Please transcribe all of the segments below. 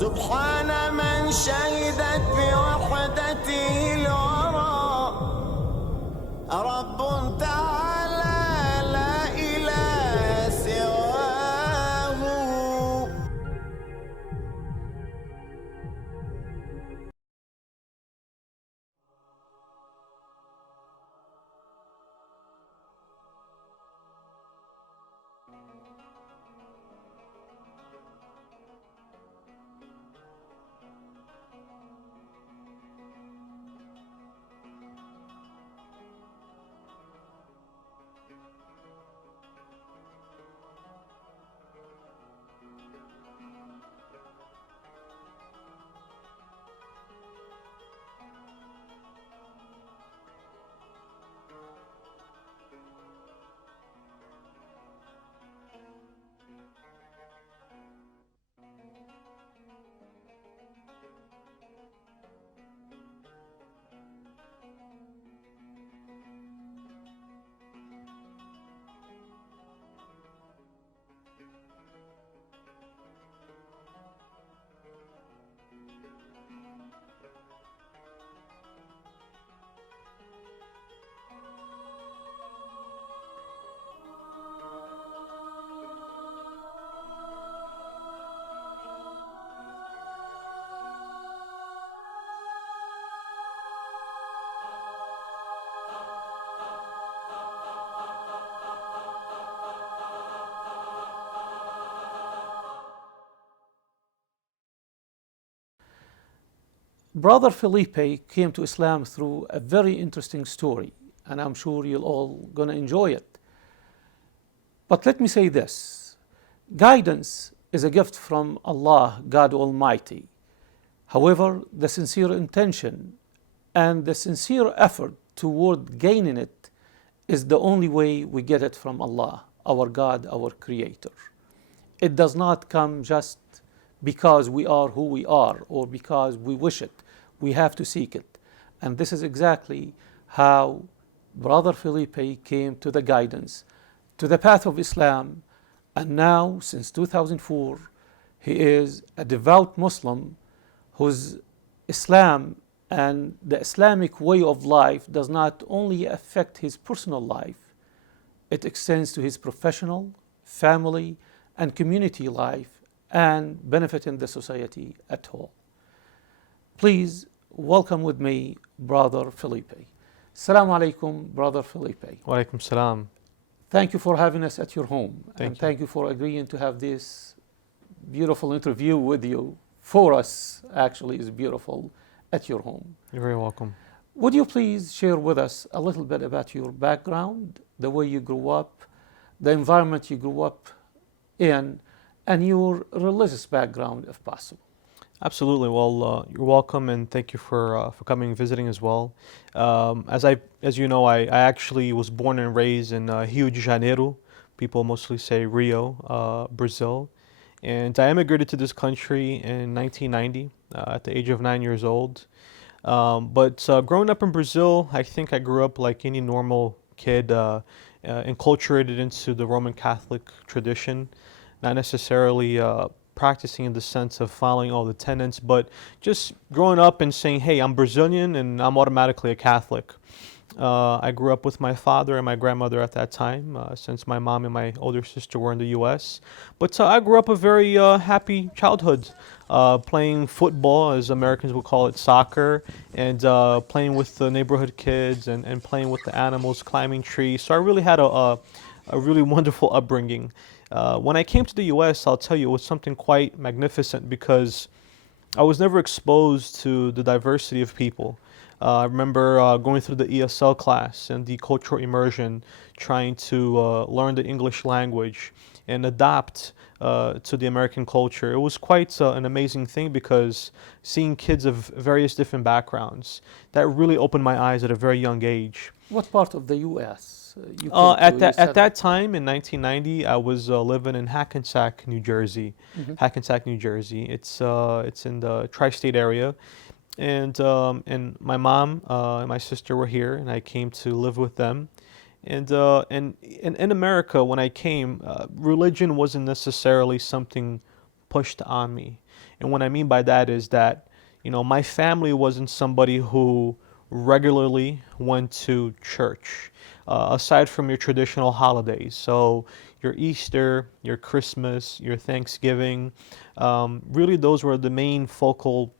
سبحان من شهدت بوحدته الورى رب تعالى لا إله سواه. Brother Philippe came to Islam through a very interesting story, and I'm sure you're all going to enjoy it. But let me say this: guidance is a gift from Allah, God Almighty. However, the sincere intention and the sincere effort toward gaining it is the only way we get it from Allah, our God, our Creator. It does not come just because we are who we are or because we wish it. We have to seek it. And this is exactly how Brother Philippe came to the guidance, to the path of Islam. And now, since 2004, he is a devout Muslim whose Islam and the Islamic way of life does not only affect his personal life, it extends to his professional, family, and community life and benefiting the society at whole. Please welcome with me Brother Philippe. Assalamu alaikum, Brother Philippe. Wa alaikum salam. Thank you for having us at your home. Thank you for agreeing to have this beautiful interview with you. For us, actually, is beautiful at your home. You're very welcome. Would you please share with us a little bit about your background, the way you grew up, the environment you grew up in, and your religious background, if possible? Absolutely. Well, you're welcome, and thank you for coming and visiting as well. As you know, I actually was born and raised in Rio de Janeiro. People mostly say Rio, Brazil. And I immigrated to this country in 1990 at the age of 9 years old. But growing up in Brazil, I think I grew up like any normal kid, enculturated into the Roman Catholic tradition, not necessarily practicing in the sense of following all the tenets, but just growing up and saying, hey, I'm Brazilian and I'm automatically a Catholic. I grew up with my father and my grandmother at that time, since my mom and my older sister were in the U.S. But I grew up a very happy childhood, playing football, as Americans would call it, soccer, and playing with the neighborhood kids and playing with the animals, climbing trees. So I really had a really wonderful upbringing. When I came to the U.S., I'll tell you, it was something quite magnificent because I was never exposed to the diversity of people. I remember going through the ESL class and the cultural immersion, trying to learn the English language and adapt to the American culture. It was quite an amazing thing because seeing kids of various different backgrounds, that really opened my eyes at a very young age. What part of the U.S. At that time in 1990, I was living in Hackensack, New Jersey. Mm-hmm. Hackensack, New Jersey. It's in the tri-state area. And my mom and my sister were here, and I came to live with them. And in America, when I came, religion wasn't necessarily something pushed on me. And what I mean by that is that, my family wasn't somebody who regularly went to church, aside from your traditional holidays. So your Easter, your Christmas, your Thanksgiving, really those were the main focal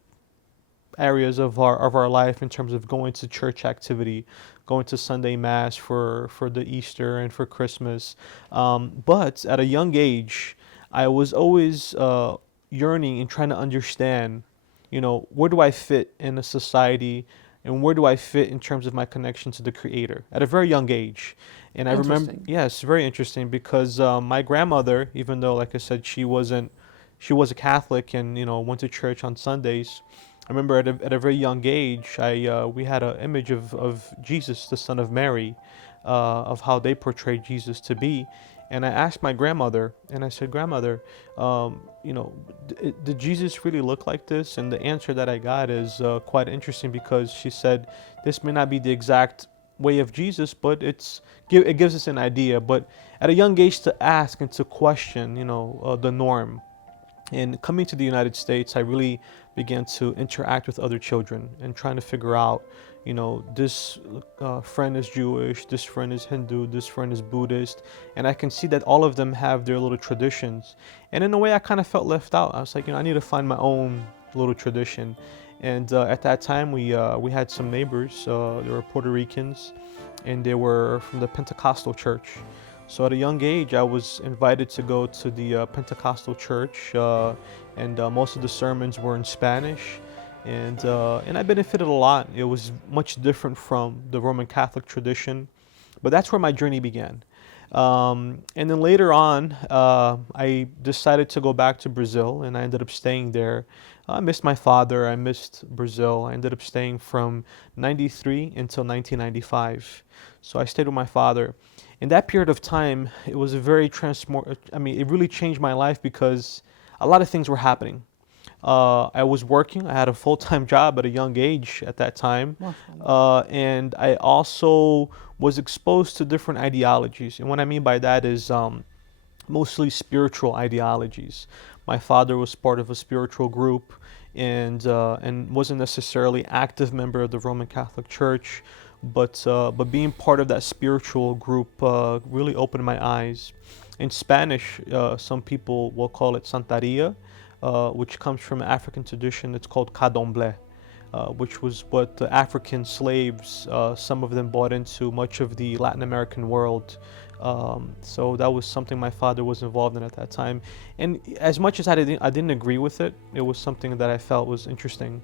areas of our life in terms of going to church activity, going to Sunday Mass for the Easter and for Christmas. But at a young age, I was always yearning and trying to understand, where do I fit in a society and where do I fit in terms of my connection to the Creator at a very young age. And I remember, Interesting. yes, very interesting because my grandmother, even though, like I said, she was a Catholic and went to church on Sundays. I remember at a very young age, we had an image of Jesus, the Son of Mary, of how they portrayed Jesus to be. And I asked my grandmother, and I said, Grandmother, did Jesus really look like this? And the answer that I got is quite interesting because she said, this may not be the exact way of Jesus, but it gives us an idea. But at a young age to ask and to question, the norm. And coming to the United States, I really began to interact with other children and trying to figure out, this friend is Jewish, this friend is Hindu, this friend is Buddhist. And I can see that all of them have their little traditions. And in a way, I kind of felt left out. I was like, I need to find my own little tradition. And at that time, we had some neighbors. They were Puerto Ricans, and they were from the Pentecostal church. So at a young age, I was invited to go to the Pentecostal church, and most of the sermons were in Spanish, and I benefited a lot. It was much different from the Roman Catholic tradition, but that's where my journey began. And then later on, I decided to go back to Brazil, and I ended up staying there. I missed my father. I missed Brazil. I ended up staying from '93 until 1995. So I stayed with my father. In that period of time, it was a very it really changed my life because a lot of things were happening. I was working. I had a full-time job at a young age at that time. And I also was exposed to different ideologies. And what I mean by that is mostly spiritual ideologies. My father was part of a spiritual group and wasn't necessarily active member of the Roman Catholic Church, but being part of that spiritual group really opened my eyes. In Spanish, some people will call it Santeria, which comes from African tradition. It's called Candomblé, which was what the African slaves, some of them bought into much of the Latin American world. So that was something my father was involved in at that time. And as much as I didn't agree with it, it was something that I felt was interesting.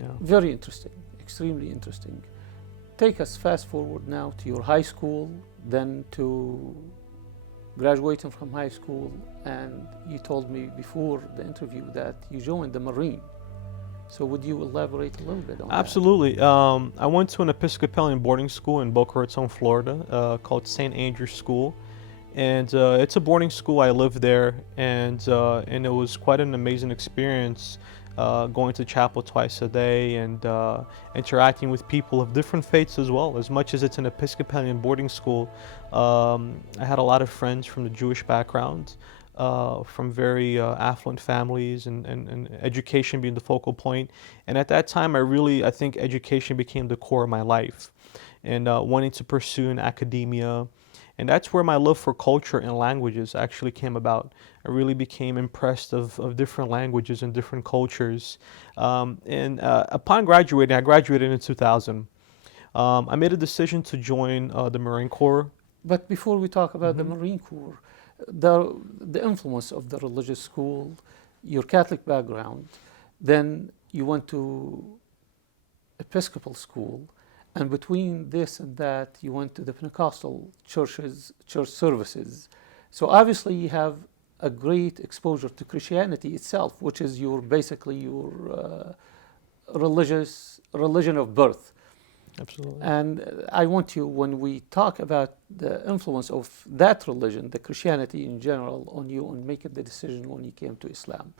Yeah. Very interesting, extremely interesting. Take us fast forward now to your high school, then to graduating from high school, and you told me before the interview that you joined the Marine. So would you elaborate a little bit on Absolutely. I went to an Episcopalian boarding school in Boca Raton, Florida, called St. Andrew's School. And it's a boarding school. I lived there, and it was quite an amazing experience, going to chapel twice a day and interacting with people of different faiths as well. As much as it's an Episcopalian boarding school, I had a lot of friends from the Jewish background, from very affluent families, and education being the focal point. And at that time, I think education became the core of my life, and wanting to pursue in academia. And that's where my love for culture and languages actually came about. I really became impressed of different languages and different cultures. Upon graduating, I graduated in 2000. I made a decision to join the Marine Corps. But before we talk about the Marine Corps, the influence of the religious school, your Catholic background, then you went to Episcopal school, and between this and that, you went to the Pentecostal church services. So obviously you have a great exposure to Christianity itself, which is basically your religion of birth. Absolutely. And I want you, when we talk about the influence of that religion, the Christianity in general, on you and making the decision when you came to Islam.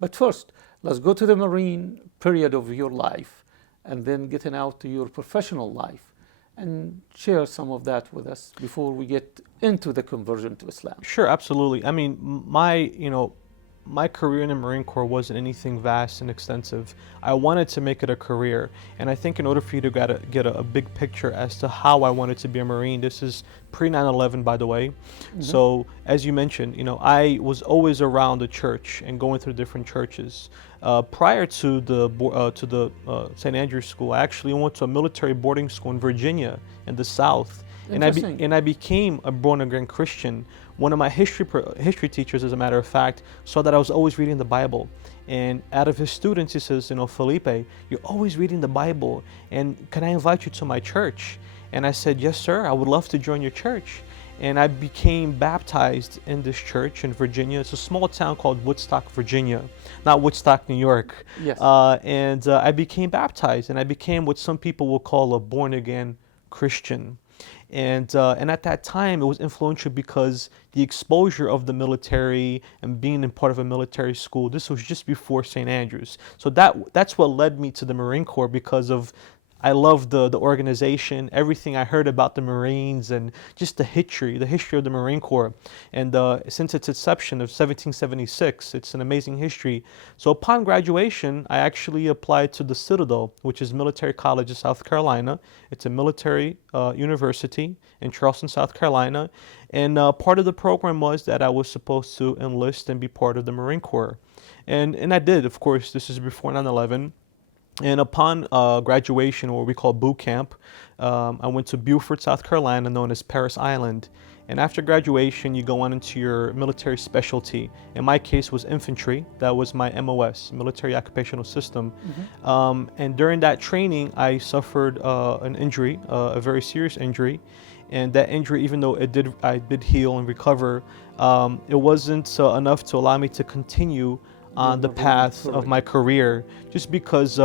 But first, let's go to the Marine period of your life and then getting out to your professional life and share some of that with us before we get into the conversion to Islam. Sure, absolutely. I mean, my career in the Marine Corps wasn't anything vast and extensive. I wanted to make it a career, and I think in order for you to get a big picture as to how I wanted to be a Marine, this is pre 9/11, by the way. So as you mentioned, I was always around the church and going through different churches. Prior to the St. Andrew's School, I actually went to a military boarding school in Virginia in the South, and I became a born again Christian. One of my history teachers, as a matter of fact, saw that I was always reading the Bible, and out of his students, he says, Felipe, you're always reading the Bible, and can I invite you to my church? And I said, yes, sir, I would love to join your church. And I became baptized in this church in Virginia. It's a small town called Woodstock, Virginia, not Woodstock, New York. Yes. And I became baptized, and I became what some people will call a born-again Christian. And at that time, it was influential because the exposure of the military and being in part of a military school, this was just before St. Andrews. So that's what led me to the Marine Corps, because of I loved the organization, everything I heard about the Marines, and just the history of the Marine Corps. And since its inception of 1776, it's an amazing history. So upon graduation, I actually applied to the Citadel, which is Military College of South Carolina. It's a military university in Charleston, South Carolina. And part of the program was that I was supposed to enlist and be part of the Marine Corps. And I did, of course. This is before 9/11. And upon graduation, or what we call boot camp, I went to Beaufort, South Carolina, known as Parris Island. And after graduation, you go on into your military specialty. In my case, was infantry. That was my MOS, military occupational system. And during that training, I suffered an injury, a very serious injury. And that injury, even though I did heal and recover, it wasn't enough to allow me to continue on the path of my career, just because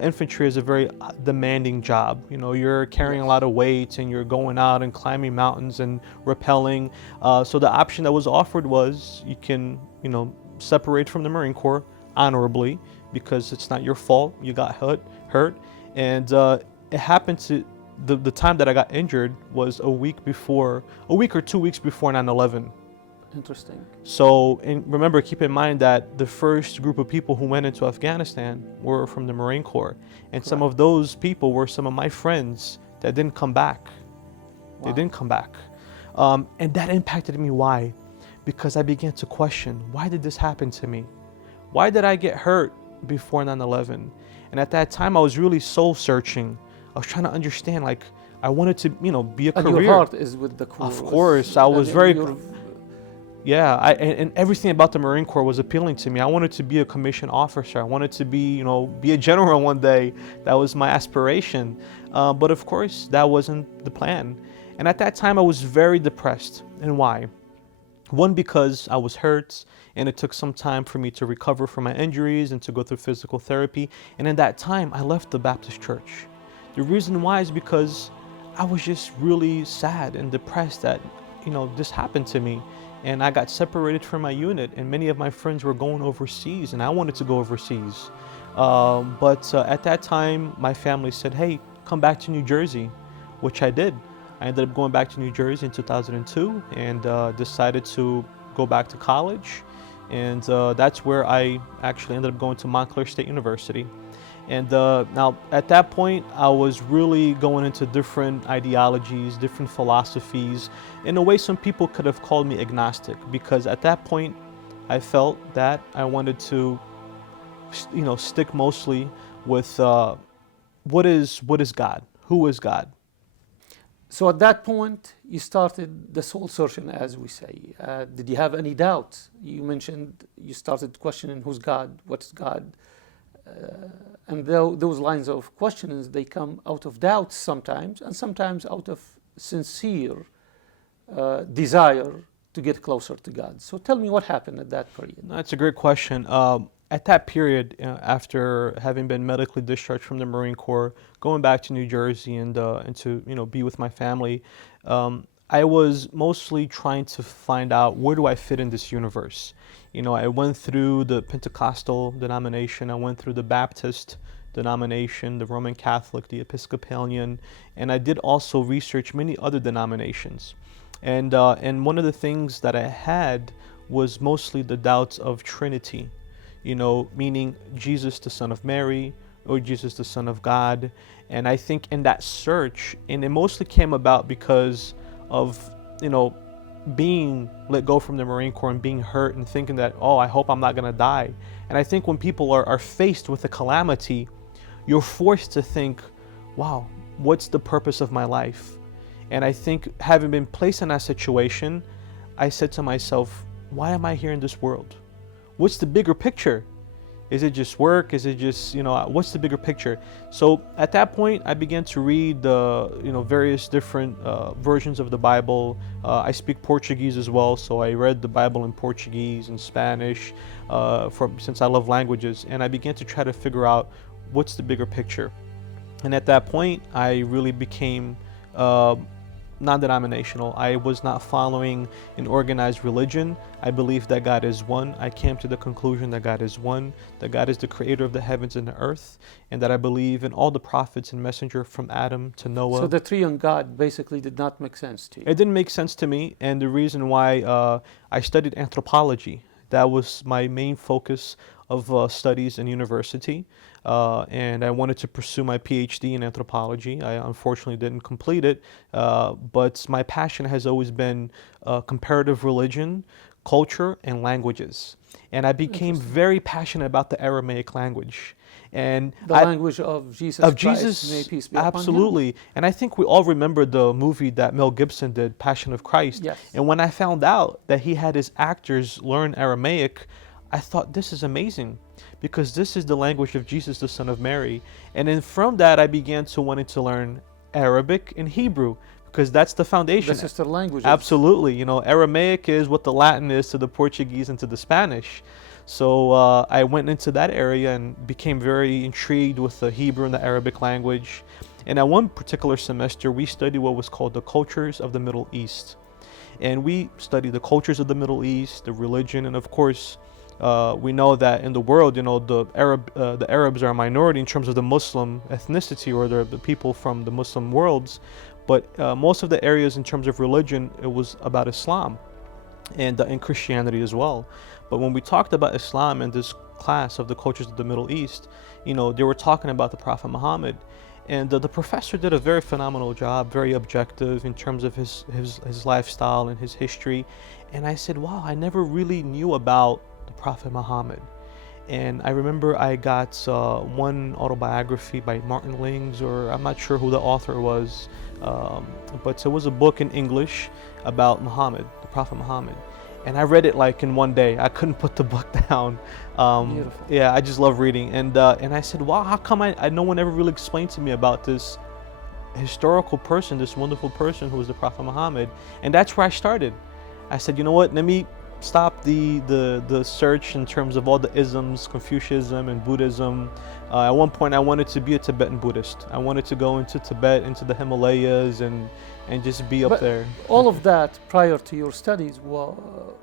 infantry is a very demanding job. You're carrying a lot of weight, and you're going out and climbing mountains and rappelling. So the option that was offered was you can, separate from the Marine Corps honorably, because it's not your fault. You got hurt, and it happened to the time that I got injured was a week or 2 weeks before 9/11. Interesting. So, and remember, keep in mind that the first group of people who went into Afghanistan were from the Marine Corps. And some of those people were some of my friends that didn't come back. Wow. They didn't come back. And that impacted me. Why? Because I began to question, why did this happen to me? Why did I get hurt before 9/11? And at that time, I was really soul searching. I was trying to understand, I wanted to, be a career. And your heart is with the cause. Of course. I was very... Yeah, and everything about the Marine Corps was appealing to me. I wanted to be a commissioned officer. I wanted to be a general one day. That was my aspiration. But of course, that wasn't the plan. And at that time, I was very depressed. And why? One, because I was hurt, and it took some time for me to recover from my injuries and to go through physical therapy. And in that time, I left the Baptist church. The reason why is because I was just really sad and depressed that, this happened to me. And I got separated from my unit, and many of my friends were going overseas, and I wanted to go overseas. But at that time, my family said, hey, come back to New Jersey, which I did. I ended up going back to New Jersey in 2002 and decided to go back to college. And that's where I actually ended up going to Montclair State University. And now, at that point, I was really going into different ideologies, different philosophies. In a way, some people could have called me agnostic, because at that point, I felt that I wanted to, stick mostly with what is God? Who is God? So at that point, you started the soul searching, as we say. Did you have any doubts? You mentioned you started questioning who's God, what's God? And those lines of questions, they come out of doubt sometimes, and sometimes out of sincere desire to get closer to God. So tell me what happened at that period. That's a great question. At that period, after having been medically discharged from the Marine Corps, going back to New Jersey and to be with my family, I was mostly trying to find out, where do I fit in this universe? I went through the Pentecostal denomination, I went through the Baptist denomination, the Roman Catholic, the Episcopalian, and I did also research many other denominations. And one of the things that I had was mostly the doubts of Trinity, meaning Jesus, the Son of Mary, or Jesus, the Son of God. And I think in that search, and it mostly came about because of, being let go from the Marine Corps and being hurt and thinking that, oh, I hope I'm not going to die. And I think when people are faced with a calamity, you're forced to think, wow, what's the purpose of my life? And I think having been placed in that situation, I said to myself, why am I here in this world? What's the bigger picture? Is it just work? Is it just, what's the bigger picture? So at that point, I began to read various different versions of the Bible. I speak Portuguese as well, so I read the Bible in Portuguese and Spanish since I love languages. And I began to try to figure out what's the bigger picture. And at that point, I really became non-denominational. I was not following an organized religion. I believe that God is one. I came to the conclusion that God is one, that God is the creator of the heavens and the earth, and that I believe in all the prophets and messengers from Adam to Noah. So the triune God basically did not make sense to you. It didn't make sense to me, and the reason why I studied anthropology. That was my main focus of studies in university, and I wanted to pursue my PhD in anthropology. I unfortunately didn't complete it, but my passion has always been comparative religion, culture, and languages. And I became very passionate about the Aramaic language. And the language of Jesus Christ, may peace be upon him. Absolutely. And I think we all remember the movie that Mel Gibson did, Passion of Christ. Yes. And when I found out that he had his actors learn Aramaic, I thought, this is amazing, because this is the language of Jesus, the Son of Mary. And then from that, I began to wanting to learn Arabic and Hebrew, because that's the foundation. The sister languages. Absolutely. Aramaic is what the Latin is to the Portuguese and to the Spanish. So I went into that area and became very intrigued with the Hebrew and the Arabic language. And at one particular semester, we studied what was called the cultures of the Middle East. And we studied the cultures of the Middle East, the religion, and of course, we know that in the world, the Arabs are a minority in terms of the Muslim ethnicity, or the people from the Muslim worlds. But most of the areas in terms of religion, it was about Islam and Christianity as well. But when we talked about Islam in this class of the cultures of the Middle East, they were talking about the Prophet Muhammad. And the professor did a very phenomenal job, very objective in terms of his lifestyle and his history. And I said, wow, I never really knew about the Prophet Muhammad. And I remember I got one autobiography by Martin Lings, or I'm not sure who the author was, but it was a book in English about Muhammad, the Prophet Muhammad. And I read it like in one day. I couldn't put the book down. Beautiful. Yeah, I just love reading. And I said, wow, how come no one ever really explained to me about this historical person, this wonderful person who was the Prophet Muhammad? And that's where I started. I said, you know what, let me stop the search in terms of all the isms, Confucianism and Buddhism. At one point, I wanted to be a Tibetan Buddhist. I wanted to go into Tibet, into the Himalayas, and just be up there. All of that prior to your studies,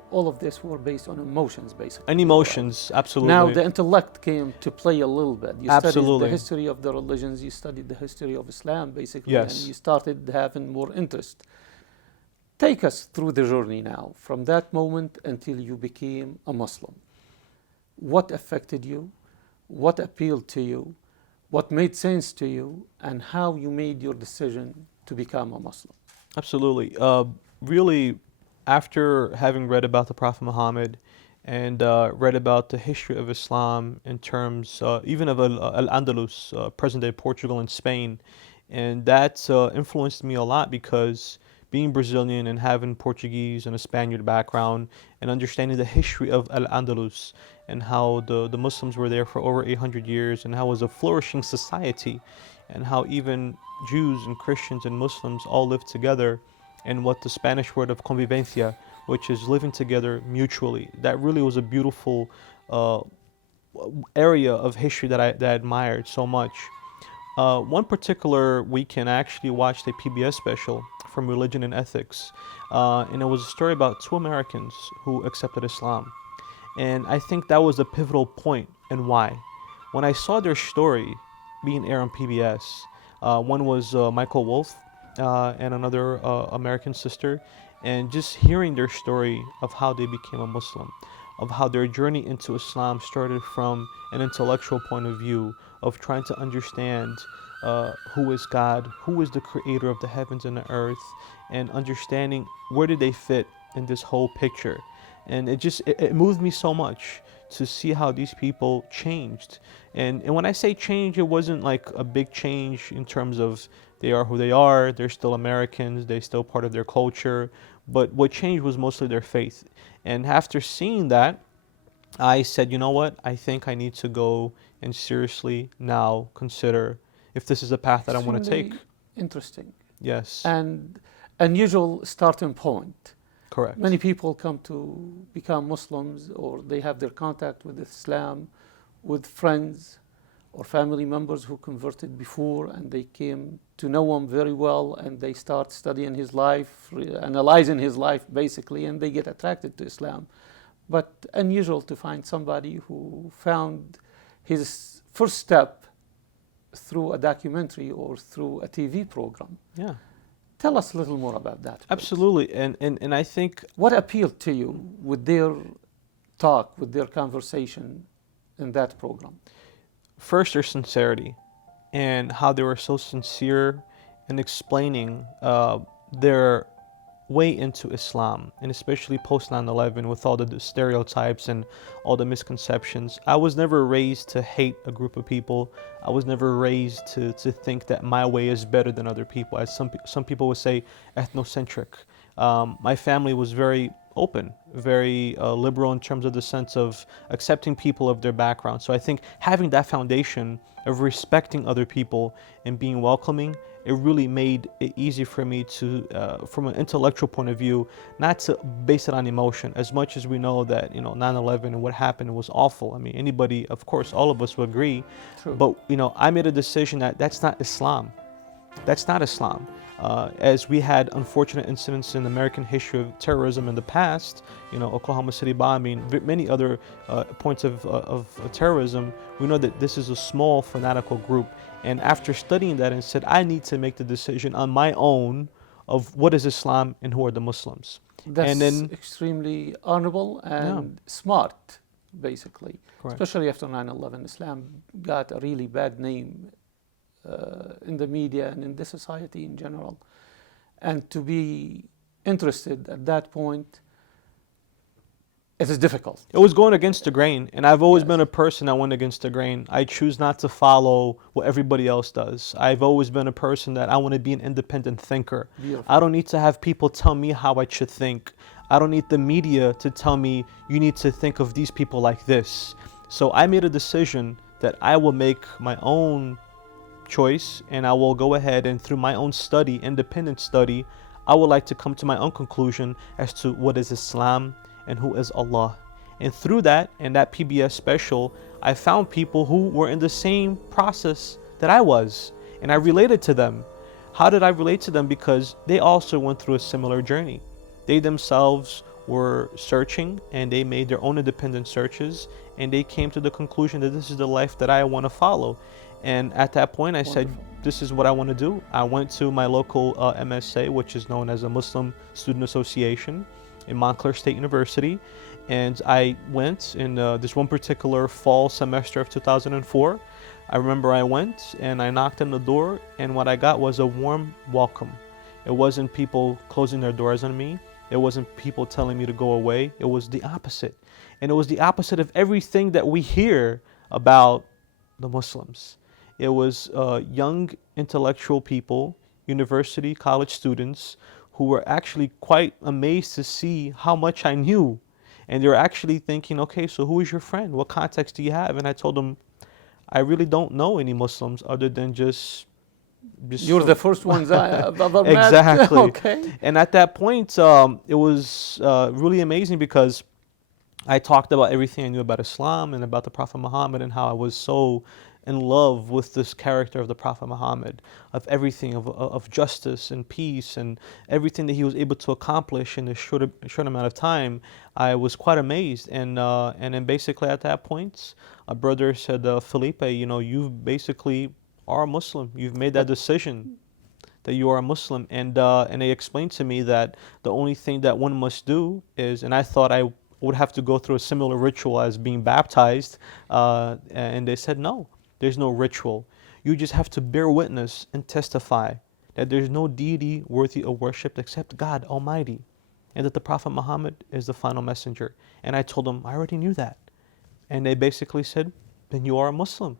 all of this were based on emotions, basically. And emotions, absolutely. Now the intellect came to play a little bit. You Absolutely. studied the history of the religions, you studied the history of Islam, basically, Yes. and you started having more interest. Take us through the journey now, from that moment until you became a Muslim. What affected you? What appealed to you? What made sense to you? And how you made your decision to become a Muslim? Absolutely. Really, after having read about the Prophet Muhammad and read about the history of Islam in terms even of Al-Andalus, present-day Portugal and Spain, and that influenced me a lot, because being Brazilian and having Portuguese and a Spaniard background and understanding the history of Al-Andalus and how the Muslims were there for over 800 years and how it was a flourishing society, and how even Jews and Christians and Muslims all lived together in what the Spanish word of convivencia, which is living together mutually. That really was a beautiful area of history that I admired so much. One particular weekend, I actually watched a PBS special from Religion and Ethics, and it was a story about two Americans who accepted Islam. And I think that was the pivotal point, and why. When I saw their story being aired on PBS, one was Michael Wolff and another American sister, And just hearing their story of how they became a Muslim, of how their journey into Islam started from an intellectual point of view, of trying to understand who is God, who is the creator of the heavens and the earth, and understanding where did they fit in this whole picture. And it moved me so much to see how these people changed. And when I say change, it wasn't like a big change in terms of they are who they are, they're still Americans, they're still part of their culture. But what changed was mostly their faith. And after seeing that, I said, you know what? I think I need to go and seriously now consider if this is a path that I want to take. Extremely interesting. Yes, And unusual starting point. correct. Many people come to become Muslims, or they have their contact with Islam with friends or family members who converted before, and they came to know him very well, and they start studying his life, analyzing his life basically, and they get attracted to Islam. But unusual to find somebody who found his first step through a documentary or through a TV program. Yeah, Tell us a little more about that, please. absolutely. And I think What appealed to you with their talk, with their conversation in that program? first their sincerity and how they were so sincere in explaining their way into Islam, and especially post 9/11 with all the stereotypes and all the misconceptions. I was never raised to hate a group of people. I was never raised to think that my way is better than other people, as some people would say, ethnocentric. My family was very open, very liberal in terms of the sense of accepting people of their background. So I think having that foundation of respecting other people and being welcoming, it really made it easy for me to, from an intellectual point of view, not to base it on emotion. As much as we know that 9/11 and what happened was awful. I mean, anybody, of course, all of us would agree. True. But I made a decision that that's not Islam. That's not Islam. As we had unfortunate incidents in American history of terrorism in the past, Oklahoma City bombing, many other points of terrorism, we know that this is a small fanatical group. And after studying that and said, I need to make the decision on my own of what is Islam and who are the Muslims. That's And then, extremely honorable and smart, basically. correct. Especially after 9/11, Islam got a really bad name in the media and in the society in general. And to be interested at that point, it is difficult. It was going against the grain, and I've always Yes. been a person that went against the grain. I choose not to follow what everybody else does. I've always been a person that I want to be an independent thinker. Beautiful. I don't need to have people tell me how I should think. I don't need the media to tell me you need to think of these people like this. So I made a decision that I will make my own choice, and I will go ahead and through my own study, independent study, I would like to come to my own conclusion as to what is Islam and who is Allah. And through that, and that PBS special, I found people who were in the same process that I was, and I related to them. How did I relate to them? Because they also went through a similar journey. They themselves were searching, and they made their own independent searches, and they came to the conclusion that this is the life that I want to follow. And at that point, I said, this is what I want to do. I went to my local MSA, which is known as a Muslim Student Association in Montclair State University. And I went in this one particular fall semester of 2004. I remember I went and I knocked on the door, and what I got was a warm welcome. It wasn't people closing their doors on me. It wasn't people telling me to go away. It was the opposite. And it was the opposite of everything that we hear about the Muslims. It was young intellectual people, university, college students, who were actually quite amazed to see how much I knew. And they were actually thinking, okay, so who is your friend? What context do you have? And I told them, I really don't know any Muslims other than just You're the first ones I have ever met. Exactly. Okay. And at that point, it was really amazing because I talked about everything I knew about Islam and about the Prophet Muhammad, and how I was so in love with this character of the Prophet Muhammad, of everything, of justice and peace and everything that he was able to accomplish in a short amount of time. I was quite amazed. And then basically at that point, a brother said, Philippe, you basically are a Muslim. You've made that decision. that you are a Muslim. And they explained to me that the only thing that one must do is, and I thought I would have to go through a similar ritual as being baptized, and they said no, there's no ritual. You just have to bear witness and testify that there's no deity worthy of worship except God Almighty, and that the Prophet Muhammad is the final messenger. And I told them I already knew that, and they basically said, then you are a Muslim.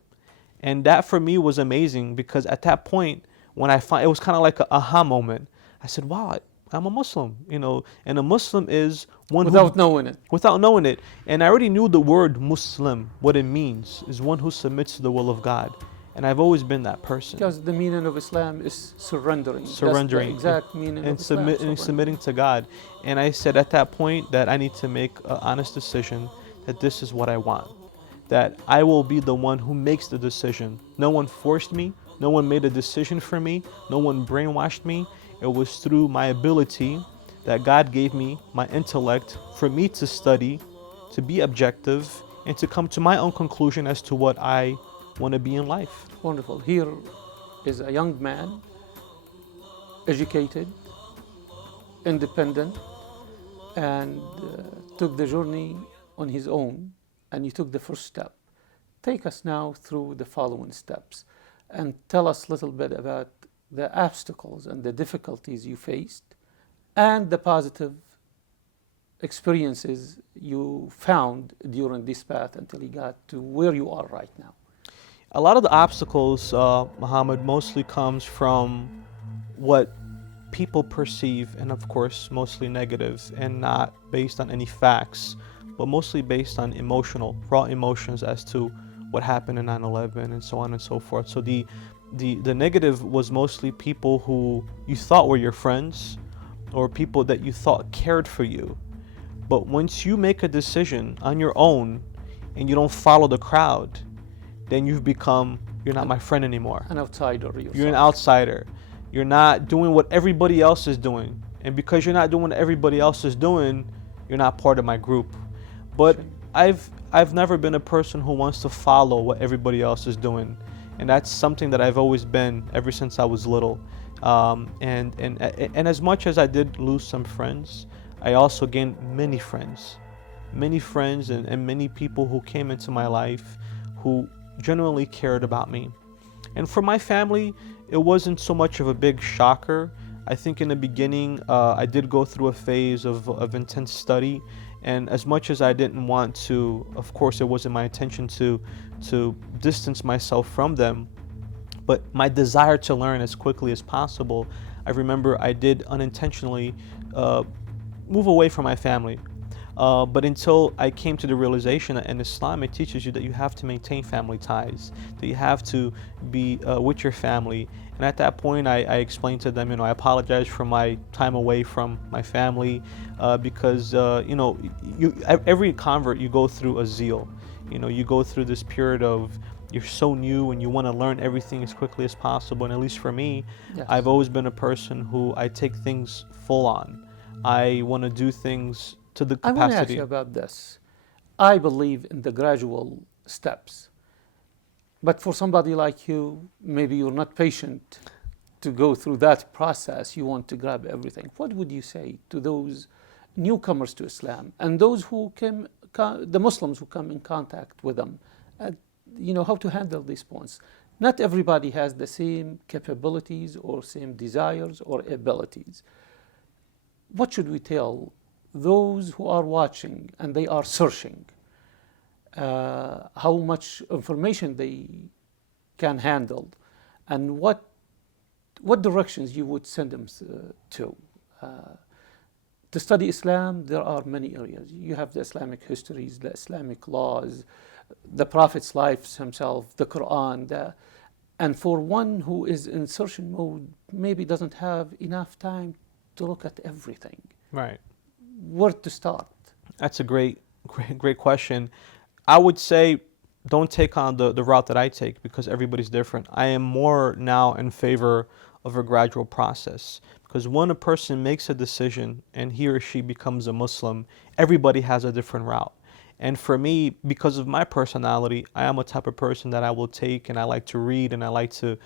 And that for me was amazing, because at that point, when I find, it was kind of like a aha moment. I said, wow, I'm a Muslim, and a Muslim is one Without knowing it. without knowing it. And I already knew the word Muslim, what it means is one who submits to the will of God. And I've always been that person. Because the meaning of Islam is surrendering. Surrendering. That's the exact meaning And of Islam. submitting to God. And I said at that point that I need to make an honest decision that this is what I want. That I will be the one who makes the decision. No one forced me. No one made a decision for me. No one brainwashed me. It was through my ability that God gave me, my intellect, for me to study, to be objective, and to come to my own conclusion as to what I want to be in life. Wonderful. Here is a young man, educated, independent, and took the journey on his own, and he took the first step. Take us now through the following steps and tell us a little bit about the obstacles and the difficulties you faced and the positive experiences you found during this path until you got to where you are right now. A lot of the obstacles, Muhammad, mostly comes from what people perceive, and of course mostly negative and not based on any facts, but mostly based on raw emotions as to what happened in 9/11 and so on and so forth. So the negative was mostly people who you thought were your friends or people that you thought cared for you. But once you make a decision on your own and you don't follow the crowd, then you're not my friend anymore. An outsider yourself. You're an outsider. You're not doing what everybody else is doing. And because you're not doing what everybody else is doing, you're not part of my group. But I've never been a person who wants to follow what everybody else is doing. And that's something that I've always been ever since I was little. And as much as I did lose some friends, I also gained many friends and many people who came into my life who genuinely cared about me. And for my family, it wasn't so much of a big shocker. I think in the beginning, I did go through a phase of intense study. And as much as I didn't want to, of course, it wasn't my intention to distance myself from them, but my desire to learn as quickly as possible, I remember I did unintentionally move away from my family. But until I came to the realization that in Islam, it teaches you that you have to maintain family ties, that you have to be with your family. And at that point, I explained to them, I apologize for my time away from my family because, every convert, you go through a zeal. You go through this period of you're so new and you want to learn everything as quickly as possible. And at least for me, Yes. I've always been a person who I take things full on. I want to do things to the I capacity. want to ask you about this. I believe in the gradual steps. But for somebody like you, maybe you're not patient to go through that process. You want to grab everything. What would you say to those newcomers to Islam and those who the Muslims who come in contact with them? How to handle these points. Not everybody has the same capabilities or same desires or abilities. What should we tell those who are watching and they are searching? How much information they can handle, and what directions you would send them to. To study Islam, there are many areas. You have the Islamic histories, the Islamic laws, the Prophet's life himself, the Quran. And for one who is in searching mode, maybe doesn't have enough time to look at everything. Right. Where to start? That's a great question. I would say don't take on the route that I take because everybody's different. I am more now in favor of a gradual process because when a person makes a decision and he or she becomes a Muslim, everybody has a different route. And for me, because of my personality, I am a type of person that I will take and I like to read and I like to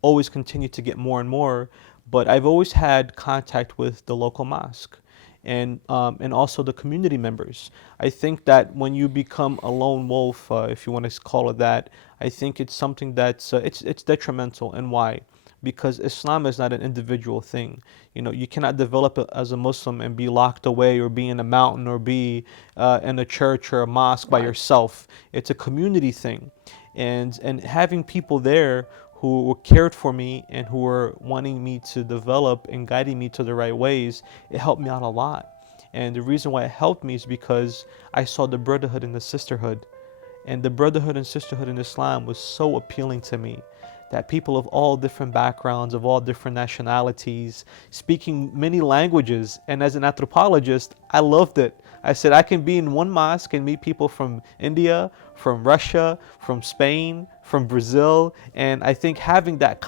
always continue to get more and more. but I've always had contact with the local mosque and also the community members. I think that when you become a lone wolf, if you want to call it that, I think it's something that's it's detrimental. And why? Because Islam is not an individual thing. You know, you cannot develop it as a Muslim and be locked away or be in a mountain or be in a church or a mosque by Right. yourself. It's a community thing, and having people there who were cared for me and who were wanting me to develop and guiding me to the right ways, it helped me out a lot. And the reason why it helped me is because I saw the brotherhood and the sisterhood. And the brotherhood and sisterhood in Islam was so appealing to me that people of all different backgrounds, of all different nationalities, speaking many languages. And as an anthropologist, I loved it. I said, I can be in one mosque and meet people from India, from Russia, from Spain, from Brazil. And I think having that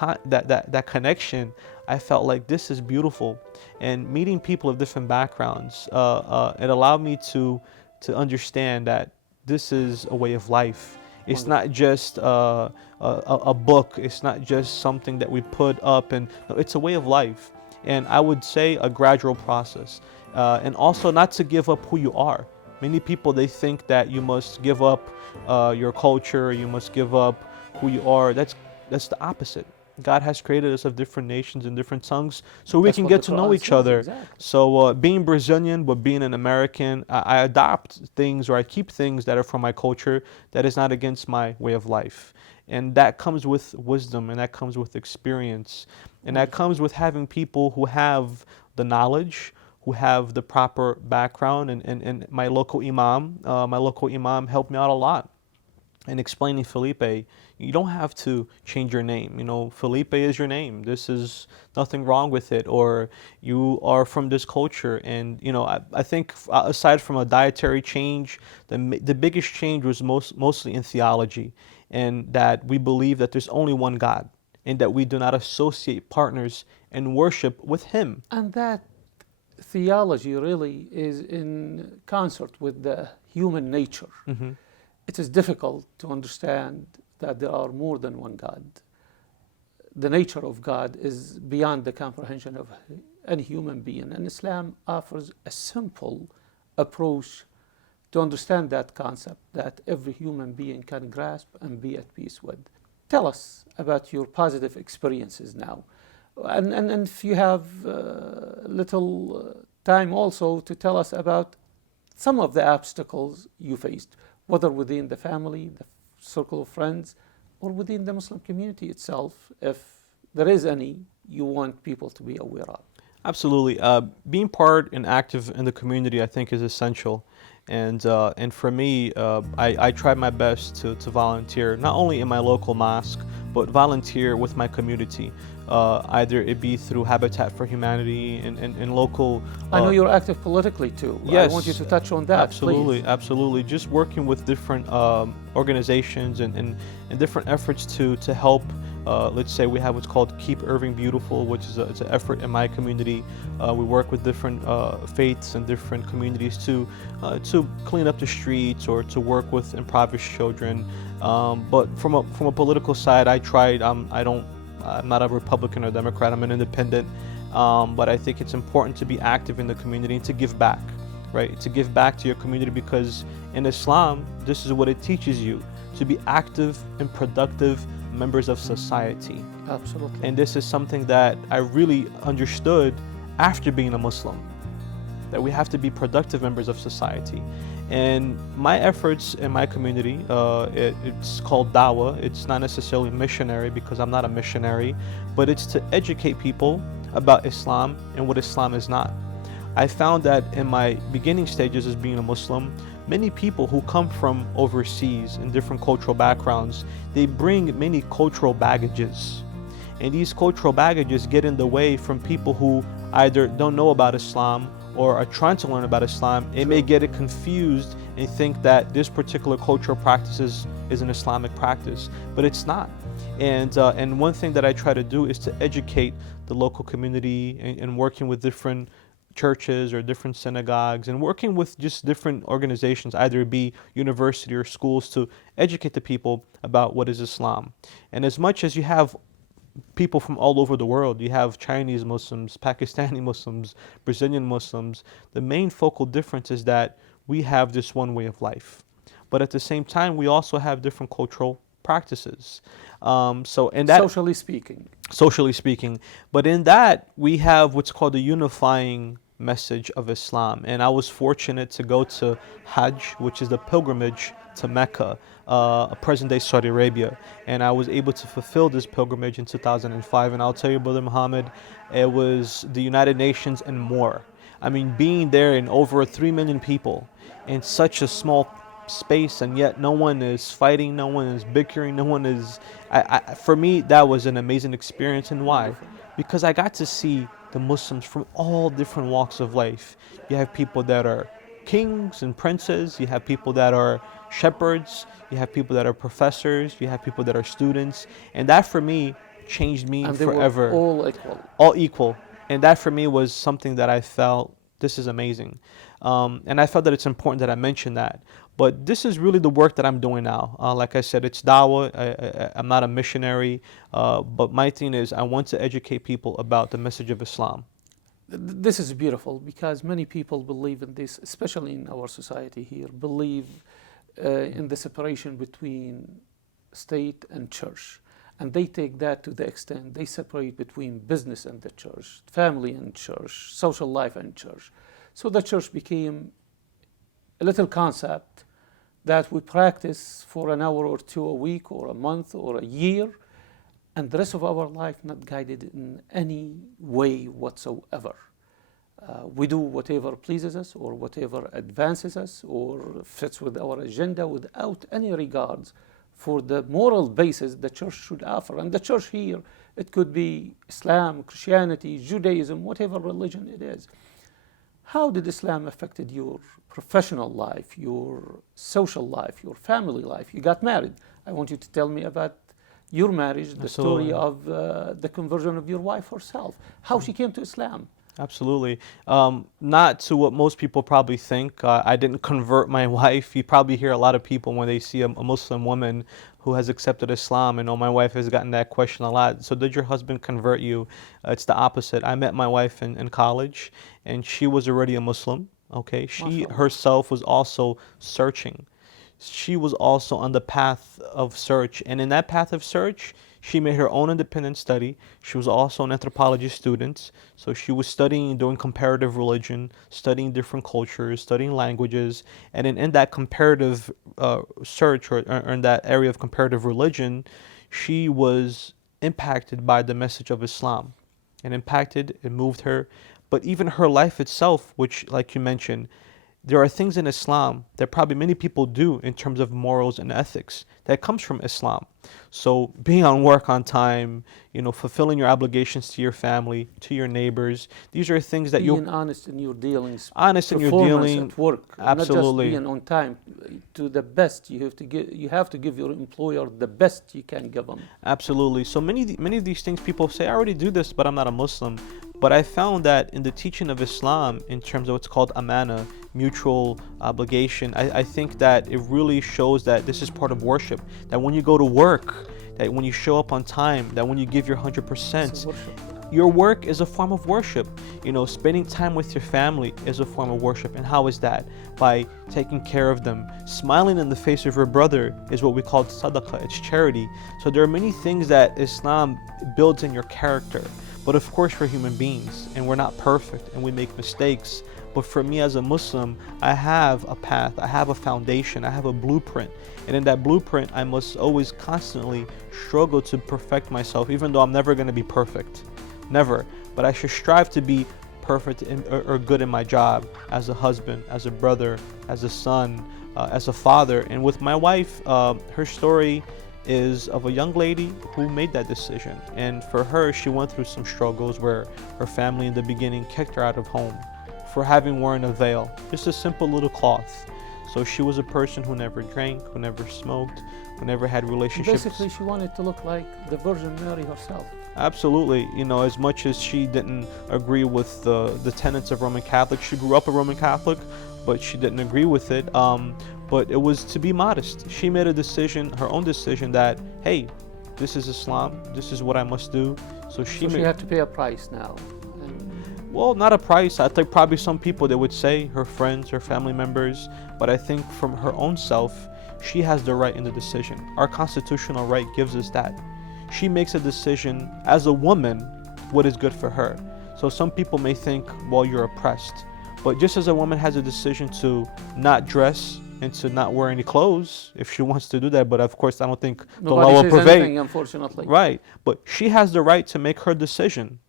connection, I felt like this is beautiful. And meeting people of different backgrounds, it allowed me to understand that this is a way of life. It's not just a book. It's not just something that we put up, and no, it's a way of life. And I would say a gradual process. And also not to give up who you are. Many people, they think that you must give up your culture, you must give up who you are. That's the opposite. God has created us of different nations and different tongues so we That's can what get the to know Quran each says, other. exactly. So being Brazilian but being an American, I adopt things or I keep things that are from my culture that is not against my way of life. And that comes with wisdom, and that comes with experience, and that comes with having people who have the knowledge, who have the proper background. And my local imam helped me out a lot in explaining Felipe. You don't have to change your name. You know, Felipe is your name. This is nothing wrong with it. Or you are from this culture. And, you know, I think aside from a dietary change, the biggest change was mostly in theology, and that we believe that there's only one God and that we do not associate partners in worship with Him. And that theology really is in concert with the human nature. It is difficult to understand that there are more than one God. The nature of God is beyond the comprehension of any human being, and Islam offers a simple approach to understand that concept that every human being can grasp and be at peace with. Tell us about your positive experiences now. And if you have little time also to tell us about some of the obstacles you faced, whether within the family, the circle of friends, or within the Muslim community itself, if there is any you want people to be aware of. Absolutely. Being part and active in the community, I think, is essential. And for me, I try my best to volunteer, not only in my local mosque, but volunteer with my community. Either it be through Habitat for Humanity and local. I know you're active politically too. Yes, I want you to touch on that, absolutely, please. absolutely. Just working with different organizations and different efforts to help. Let's say we have what's called Keep Irving Beautiful, which is it's an effort in my community. We work with different faiths and different communities to clean up the streets or to work with impoverished children. But from a political side, I'm not a Republican or Democrat. I'm an independent. But I think it's important to be active in the community and to give back, right? To give back to your community, because in Islam, this is what it teaches you: to be active and productive members of society. Absolutely. And this is something that I really understood after being a Muslim, that we have to be productive members of society. And my efforts in my community, it's called dawah. It's not necessarily missionary, because I'm not a missionary, but it's to educate people about Islam and what Islam is not. I found that in my beginning stages as being a Muslim, many people who come from overseas in different cultural backgrounds, they bring many cultural baggages. And these cultural baggages get in the way from people who either don't know about Islam or are trying to learn about Islam. It may get it confused and think that this particular cultural practice is an Islamic practice, but it's not. And one thing that I try to do is to educate the local community and working with different churches or different synagogues and working with just different organizations, either it be university or schools, to educate the people about what is Islam. And as much as you have people from all over the world. You have Chinese Muslims, Pakistani Muslims, Brazilian Muslims. The main focal difference is that we have this one way of life, but at the same time, we also have different cultural practices. So, in that, socially speaking, but in that we have what's called the unifying message of Islam. And I was fortunate to go to Hajj, which is the pilgrimage to Mecca, present-day Saudi Arabia, and I was able to fulfill this pilgrimage in 2005. And I'll tell you, Brother Muhammad, it was the United Nations and more. I mean, being there in over 3 million people in such a small space, and yet no one is fighting, no one is bickering, no one is. For me, that was an amazing experience. And why? Because I got to see the Muslims from all different walks of life. You have people that are kings and princes, you have people that are shepherds, you have people that are professors, you have people that are students, and that for me changed me and they forever. Were all equal. All equal. And that for me was something that I felt, this is amazing. And I felt that it's important that I mention that. But this is really the work that I'm doing now. Like I said, it's dawah. I'm not a missionary. But my thing is, I want to educate people about the message of Islam. This is beautiful because many people believe in this, especially in our society here, believe in the separation between state and church. And they take that to the extent they separate between business and the church, family and church, social life and church. So the church became a little concept that we practice for an hour or two a week or a month or a year, and the rest of our life not guided in any way whatsoever. We do whatever pleases us or whatever advances us or fits with our agenda without any regards for the moral basis the church should offer. And the church here, it could be Islam, Christianity, Judaism, whatever religion it is. How did Islam affected your professional life, your social life, your family life? You got married. I want you to tell me about your marriage, the story of the conversion of your wife herself, how she came to Islam. Absolutely. Not to what most people probably think. I didn't convert my wife. You probably hear a lot of people when they see a Muslim woman who has accepted Islam, and my wife has gotten that question a lot. So did your husband convert you? It's the opposite. I met my wife in college, and she was already a Muslim. Okay, she herself was also searching. She was also on the path of search, and in that path of search, she made her own independent study. She was also an anthropology student, so she was studying, doing comparative religion, studying different cultures, studying languages, and in that comparative search, or in that area of comparative religion, she was impacted by the message of Islam. It moved her. But even her life itself, which, like you mentioned, there are things in Islam that probably many people do in terms of morals and ethics that comes from Islam. So being on work on time, fulfilling your obligations to your family, to your neighbors, these are things that being honest in your dealings, honest in your dealing at work, absolutely, not just being on time, to the best. You have to give your employer the best you can give them. Absolutely. So many of these things people say, I already do this, but I'm not a Muslim. But I found that in the teaching of Islam, in terms of what's called amana, mutual obligation, I think that it really shows that this is part of worship. That when you go to work, that when you show up on time, that when you give your 100%, your work is a form of worship. Spending time with your family is a form of worship. And how is that? By taking care of them. Smiling in the face of your brother is what we call sadaqah, it's charity. So there are many things that Islam builds in your character. But of course, we're human beings and we're not perfect and we make mistakes. But for me as a Muslim, I have a path, I have a foundation, I have a blueprint. And in that blueprint, I must always constantly struggle to perfect myself, even though I'm never going to be perfect. Never. But I should strive to be perfect or good in my job as a husband, as a brother, as a son, as a father. And with my wife, her story is of a young lady who made that decision. And for her, she went through some struggles where her family in the beginning kicked her out of home for having worn a veil, just a simple little cloth. So she was a person who never drank, who never smoked, who never had relationships. Basically, she wanted to look like the Virgin Mary herself. Absolutely. As much as she didn't agree with the tenets of Roman Catholic, she grew up a Roman Catholic, but she didn't agree with it. But it was to be modest. She made a decision, her own decision, that, hey, this is Islam, this is what I must do. So she had to pay a price now. well, not a price. I think probably some people, they would say, her friends, her family members, but I think from her own self, she has the right in the decision. Our constitutional right gives us that. She makes a decision as a woman what is good for her. So some people may think, well, you're oppressed. But just as a woman has a decision to not dress and to not wear any clothes if she wants to do that, but of course I don't think the law will prevail. Anything, unfortunately. Right, but she has the right to make her decision.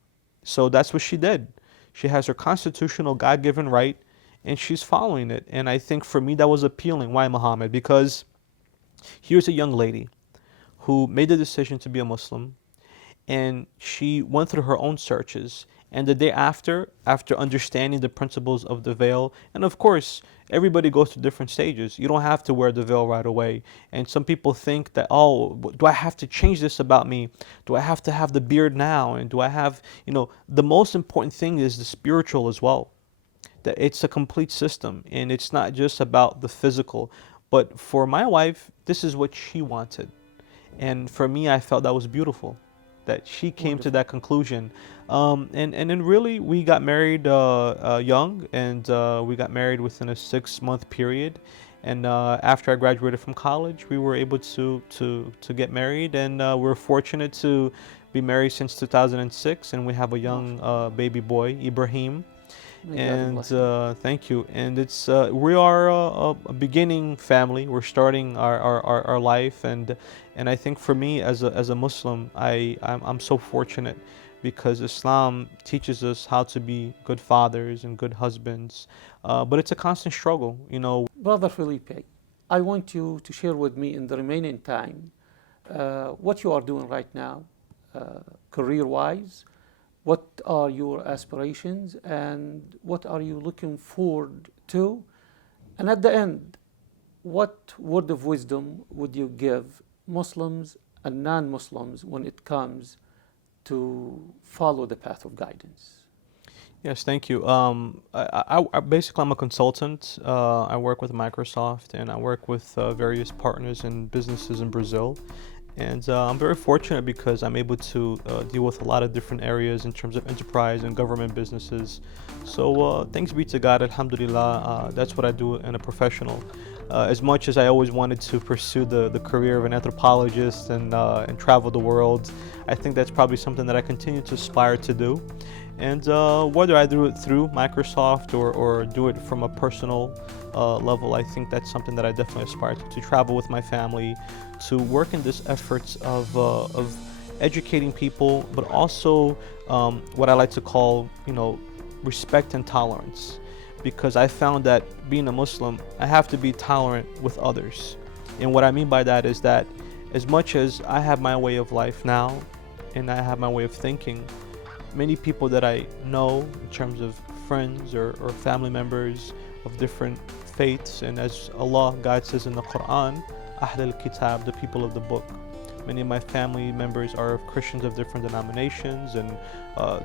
So that's what she did. She has her constitutional God-given right, and she's following it. And I think for me that was appealing. Why, Muhammad? Because here's a young lady who made the decision to be a Muslim, and she went through her own searches. And the day after understanding the principles of the veil, and of course, everybody goes through different stages. You don't have to wear the veil right away. And some people think that, oh, do I have to change this about me? Do I have to have the beard now? And do I have, the most important thing is the spiritual as well. That it's a complete system, and it's not just about the physical. But for my wife, this is what she wanted. And for me, I felt that was beautiful, that she came to that conclusion. And then really we got married young, and we got married within a 6-month period. And after I graduated from college, we were able to get married, and we're fortunate to be married since 2006, and we have a young baby boy, Ibrahim. And thank you. And it's we are a beginning family. We're starting our life, and I think for me as a Muslim, I'm so fortunate, because Islam teaches us how to be good fathers and good husbands, but it's a constant struggle, Brother Philippe, I want you to share with me in the remaining time what you are doing right now, career-wise. What are your aspirations, and what are you looking forward to? And at the end, what word of wisdom would you give Muslims and non-Muslims when it comes to follow the path of guidance? Yes, thank you. Basically, I'm a consultant. I work with Microsoft, and I work with various partners and businesses in Brazil. And I'm very fortunate because I'm able to deal with a lot of different areas in terms of enterprise and government businesses. So thanks be to God, alhamdulillah, that's what I do in a professional. As much as I always wanted to pursue the career of an anthropologist and travel the world, I think that's probably something that I continue to aspire to do. And whether I do it through Microsoft or do it from a personal level, I think that's something that I definitely aspire to travel with my family, to work in this efforts of educating people, but also what I like to call, respect and tolerance. Because I found that being a Muslim, I have to be tolerant with others. And what I mean by that is that as much as I have my way of life now, and I have my way of thinking, many people that I know in terms of friends or family members of different faiths, and as Allah, God says in the Quran, Ahl al-Kitab, the people of the book. Many of my family members are Christians of different denominations, and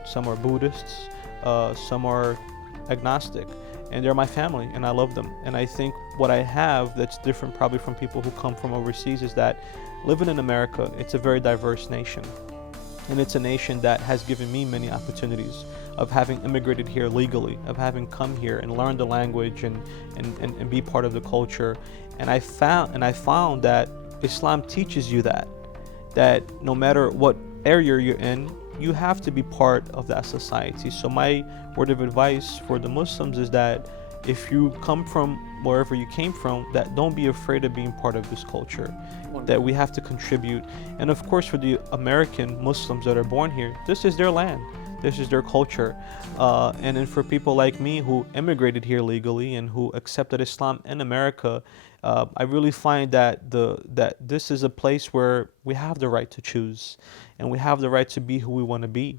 some are Buddhists, some are agnostic, and they're my family, and I love them. And I think what I have that's different probably from people who come from overseas is that living in America, it's a very diverse nation. And it's a nation that has given me many opportunities of having immigrated here legally, of having come here and learned the language and be part of the culture. And I found that Islam teaches you that no matter what area you're in, you have to be part of that society. So my word of advice for the Muslims is that if you come from wherever you came from, that don't be afraid of being part of this culture, that we have to contribute. And of course, for the American Muslims that are born here, this is their land, this is their culture. And then for people like me who immigrated here legally and who accepted Islam in America, I really find that that this is a place where we have the right to choose, and we have the right to be who we want to be.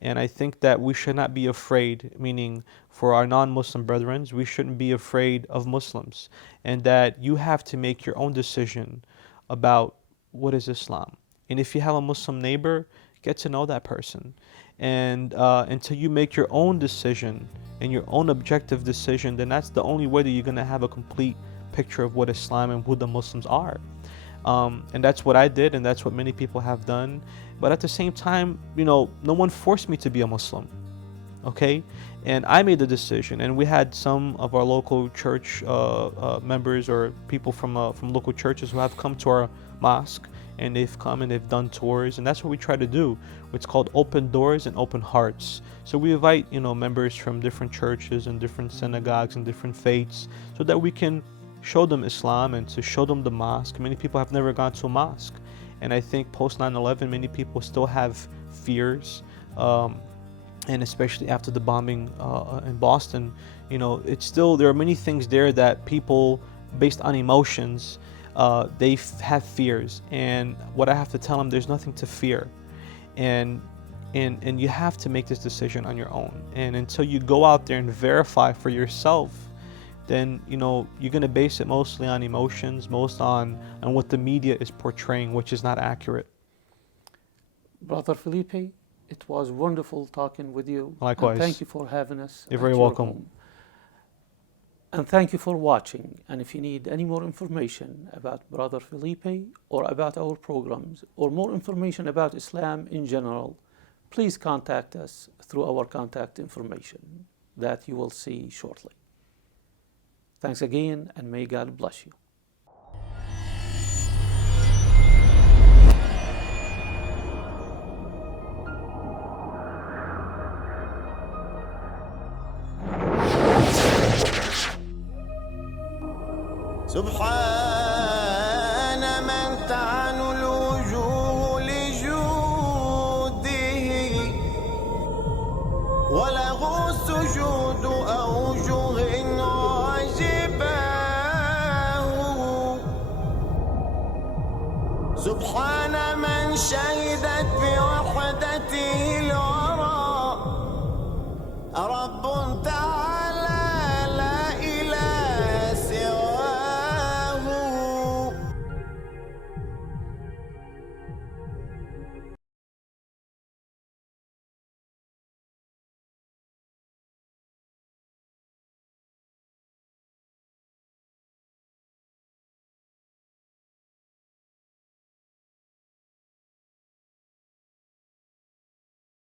And I think that we should not be afraid, meaning for our non-Muslim brethren, we shouldn't be afraid of Muslims, and that you have to make your own decision about what is Islam. And if you have a Muslim neighbor, get to know that person. And until you make your own decision and your own objective decision, then that's the only way that you're going to have a complete picture of what Islam and who the Muslims are. And that's what I did, and that's what many people have done. But at the same time, no one forced me to be a Muslim. Okay, and I made the decision, and we had some of our local church members or people from local churches who have come to our mosque, and they've come and they've done tours, and that's what we try to do. It's called open doors and open hearts. So we invite members from different churches and different synagogues and different faiths, so that we can show them Islam and to show them the mosque. Many people have never gone to a mosque, and I think post 9/11 many people still have fears. And especially after the bombing in Boston, it's still, there are many things there that people, based on emotions, they have fears. And what I have to tell them, there's nothing to fear. And you have to make this decision on your own. And until you go out there and verify for yourself, then you're going to base it mostly on emotions, most on what the media is portraying, which is not accurate. Brother Philippe, it was wonderful talking with you. Likewise. And thank you for having us. You're very welcome. Home. And thank you for watching. And if you need any more information about Brother Philippe or about our programs or more information about Islam in general, please contact us through our contact information that you will see shortly. Thanks again, and may God bless you. سبحان من تعن الوجوه لجوده وله سجود أوجه عجباه سبحان من شهدت بوحدته